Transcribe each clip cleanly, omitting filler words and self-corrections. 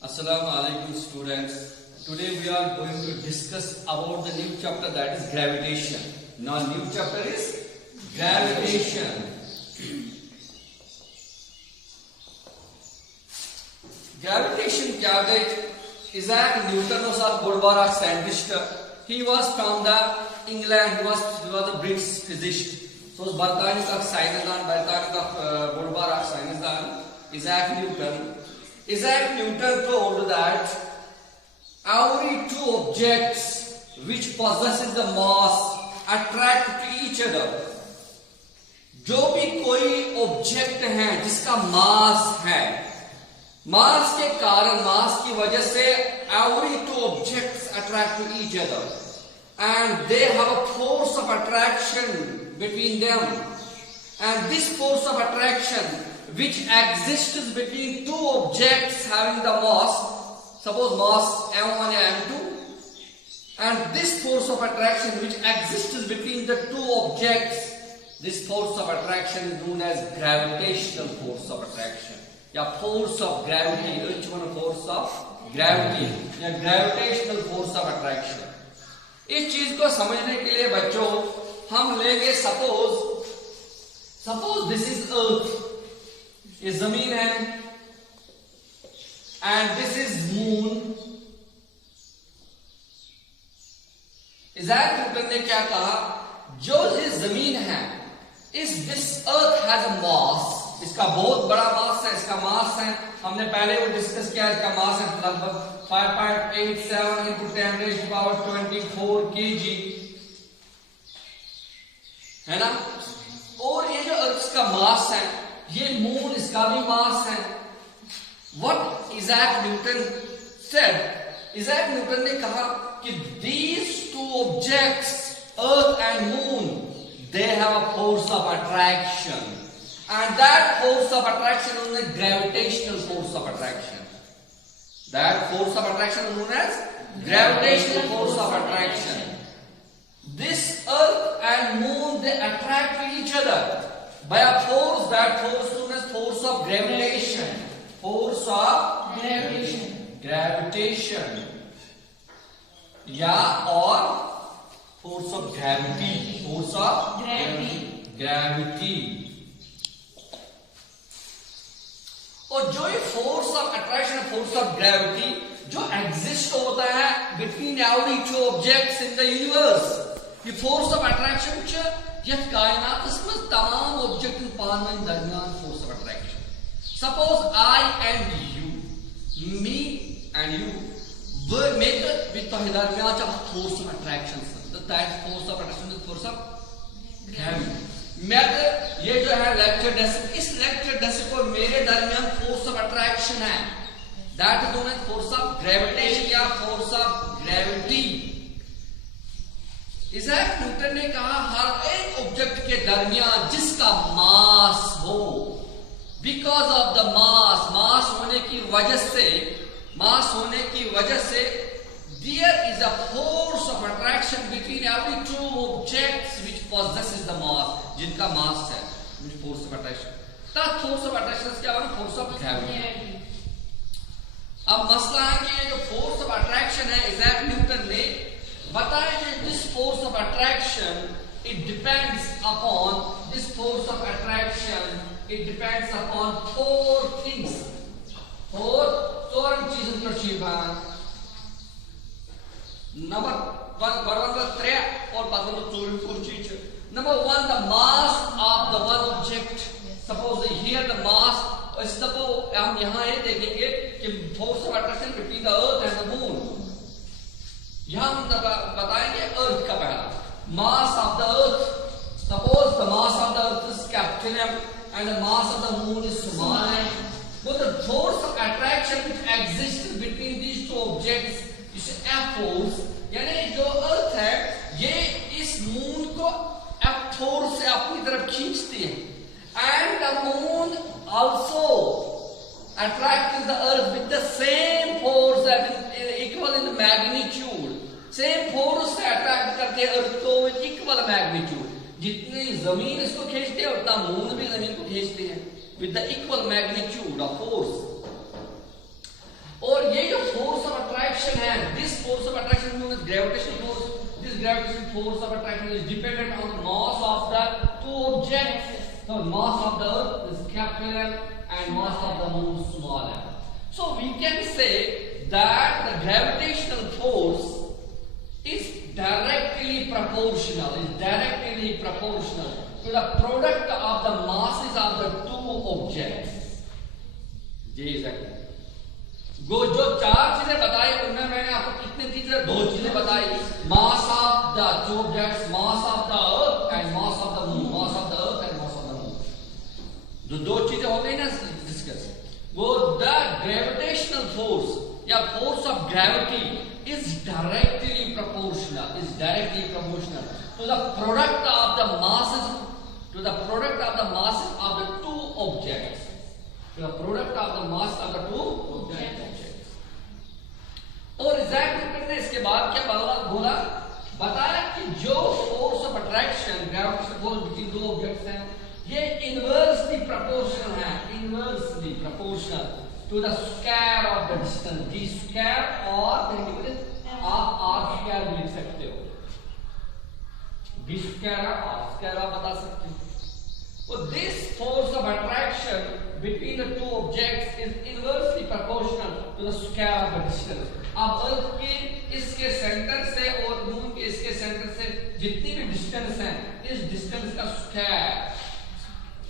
Assalamu alaikum students. Today we are going to discuss about the new chapter that is gravitation. Now new chapter is gravitation. Gravitation क्या है? Isaac Newton was a बहुत बड़ा scientist. He was from the England. He was a British physicist. So बरतानी का साइंसदान, बरतानी का बहुत बड़ा साइंसदान Isaac Newton. Isaac Newton told that every two objects which possesses the mass attract to each other. जो भी कोई ऑब्जेक्ट है जिसका मास है, मास के कारण, मास की वजह से every two objects attract to each other and they have a force of attraction between them, and this force of attraction which exists between two objects having the mass, suppose mass m1 and m2, and this force of attraction which exists between the two objects, this force of attraction is known as gravitational force of attraction या force of gravity, which one force of gravity या gravitational force of attraction. इस चीज को समझने के लिए बच्चों हम लेंगे suppose this is earth, ये जमीन है, and this is moon. Isaac Newton ने क्या कहा, जो ये जमीन है, this earth has a mass, इसका बहुत बड़ा मास है, इसका मास है, हमने पहले वो डिस्कस किया, इसका मास है लगभग 5.87 into 10 raised to power 24 kg, है ना? और ये जो अर्थ का मास है, ये मून इसका भी मास है. What Isaac Newton said, Isaac Newton ने कहा कि these two objects, earth and moon, they have a force of attraction, and that force of attraction is known as gravitational force of attraction. That force of attraction is known as gravitational force of attraction. This earth and moon, they attract to each other by a force, that force known as force of gravitation. Force of gravitation या और force of gravity. Force of gravity. और जो ये force of attraction, force of gravity जो exist होता है between every two objects in the universe, ये force of attraction यह कायनात इसमें तमाम ऑब्जेक्ट पानवें दरमियान force of attraction. Suppose I and you, me and you, वो मेक विद दरमियान चा force of attraction, that force of attraction is force of gravity. मैं ये जो है लेक्चर डेस्क, इस लेक्चर डेस्क को मेरे दरमियान फोर्स ऑफ अट्रैक्शन है, that is known as force of gravitation या force of gravity. Isaac Newton ने कहा हर एक ऑब्जेक्ट के दरमियान जिसका मास हो, बिकॉज ऑफ द मास होने की वजह से there is a force of attraction between every two objects which possesses the mass, जिनका मास है, force of attraction. That force of attraction क्या बना, फोर्स ऑफ ग्रेविटी. अब मसला है कि ये जो फोर्स ऑफ अट्रैक्शन है, इज़ैक न्यूटन ने बताया कि this force of attraction, it depends upon four things. Four चीजें तर्शीब हैं. नंबर 1 बराबर 3 और बाद में 4 चीज. Number 1, the mass of the one object. Suppose here the mass, suppose हम यहाँ ये देखेंगे कि force of attraction between the earth and the moon. यहां हम बताएंगे अर्थ का पहला मास of the earth. Suppose the mass of the earth is capital M and the mass of the moon is small m. So the force of attraction which exists between these two objects is F force. यानी जो अर्थ है ये इस मून को F force से अपनी तरफ खींचती है, and the moon also attracts the earth with the same force that is equal in magnitude. Same force से अट्रैक्ट करते हैं अर्थ को with equal magnitude. जितनी जमीन इसको खींचती है उतना मून भी जमीन को खींचती है with the equal magnitude of force. और gravitational force of attraction is dependent on the mass of the two objects. So mass of the earth is capital M and mass of the moon small m. So we can say that the gravitational force is directly proportional to the product of the masses of the two objects. जी exactly. वो जो चार चीजें बताई उनमें मैंने आपको कितनी चीजें, दो चीजें बताई, मास of the two objects, mass of the earth and mass of the moon, mass of the earth and mass of the moon. जो दो चीजें हो गई ना डिस्कस, वो द ग्रेविटेशनल फोर्स या force of gravity is directly proportional to the product of the masses of the two objects, और इज़ैक न्यूटन ने इसके बाद क्या बोला, बताया कि जो force of attraction, gravitational force between दो ऑब्जेक्ट्स हैं, ये inversely proportional to the square of the distance, d square, और आप r square भी लिख सकते हो, d square और r square आप बता सकते हो. So this force of attraction between the two objects is inversely proportional to the square of the distance. अब अर्थ के इसके सेंटर से और मून के इसके सेंटर से जितनी भी डिस्टेंस है, इस डिस्टेंस का स्क्वायर,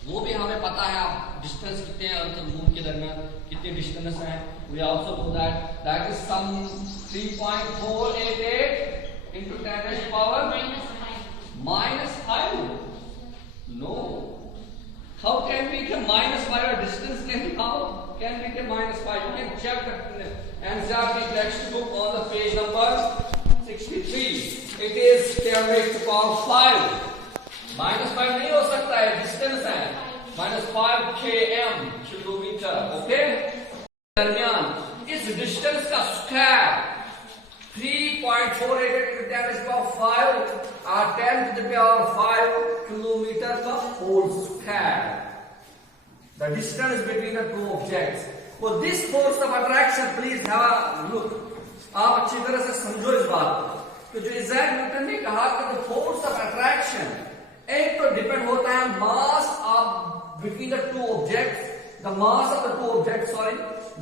वो भी हमें पता है. आप डिस्टेंस कितने हैं अर्थ और मून के दरमियान, कितनी डिस्टेंस है. We also know that is some 3.488 into 10 raised to power -5. No, how can we get -5? Distance how can we get -5? You can check the NCERT textbook on the page number 63. It is 10 raised to power 5. -5 नहीं हो सकता है, डिस्टेंस है -5 km kilometre. Okay, दरमियान इस डिस्टेंस का स्क्वायर 3.488 into 10 raised to power 5 or 10 to the power 5 kilometre का whole square, the distance between the two objects. So this force of attraction, please have a look. आप अच्छी तरह से समझो इस बात को. तो जो इज़ैक न्यूटन ने कहा कि the force of attraction एक तो डिपेंड होता है mass of between the two objects, the mass of the two objects,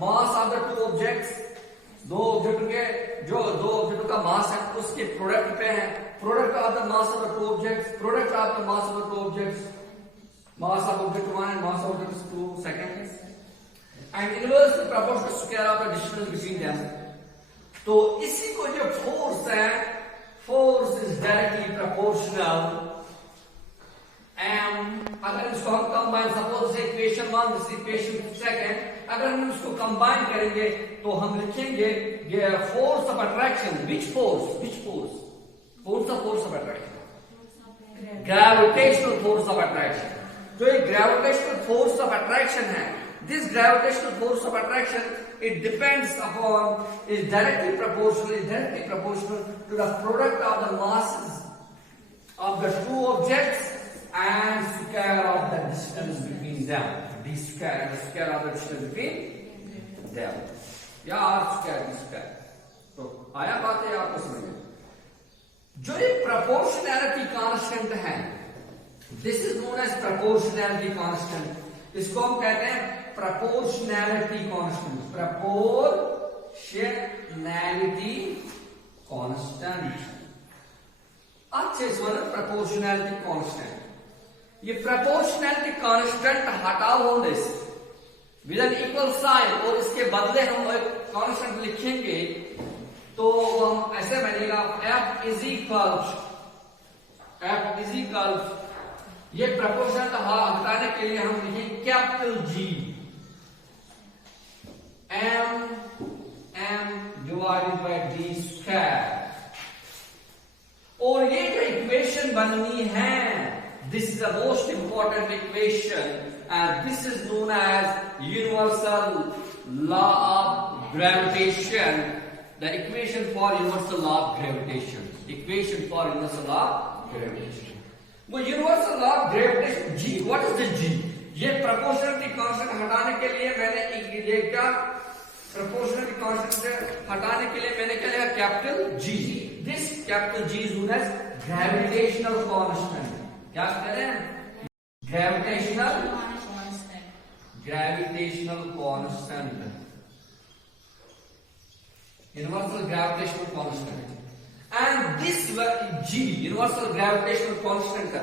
mass of the two objects, दो ऑब्जेक्टों का मास है, उसके प्रोडक्ट पे है, product of the mass of the two objects, product of the mass of the two objects, mass of object 1 and mass of object 2 second, and inversely proportional to square of the distance between them. तो इसी को जो फोर्स है, force is directly proportional m. अगर इसको हम combine, suppose equation 1 this equation 2, अगर हम इसको कंबाइन करेंगे तो हम लिखेंगे force of attraction. Which force of attraction? Gravitational force of attraction. जो ये ग्रेविटेशनल फोर्स ऑफ अट्रैक्शन है, this gravitational force of attraction it depends upon, is directly proportional to the product of the masses of the two objects and square of the distance between them. D square and the square of the distance between them. या r square d square. तो आया बात है आपको समझ में. जो ये proportionality constant है, this is known as proportionality constant. इसको हम कहते हैं proportionality constant. अच्छे से proportionality constant. ये proportionality constant हटाओ होने से with an equal sign और इसके बदले हम एक constant लिखेंगे तो हम ऐसे बनेगा F is equal, ये proportional हटाने के लिए हम लिखेंगे capital G m divided by d square. और ये जो इक्वेशन बननी है, this is the most important equation and this is known as universal law of gravitation. The equation for universal law of gravitation. वो universal law of gravitation G. What is the G? ये proportionality constant हटाने के लिए मैंने ये क्या proportional constant हटाने के लिए मैंने क्या लिखा, capital G. This capital G is known as gravitational constant. क्या कह रहे हैं, gravitational constant, universal gravitational constant, and this G universal gravitational constant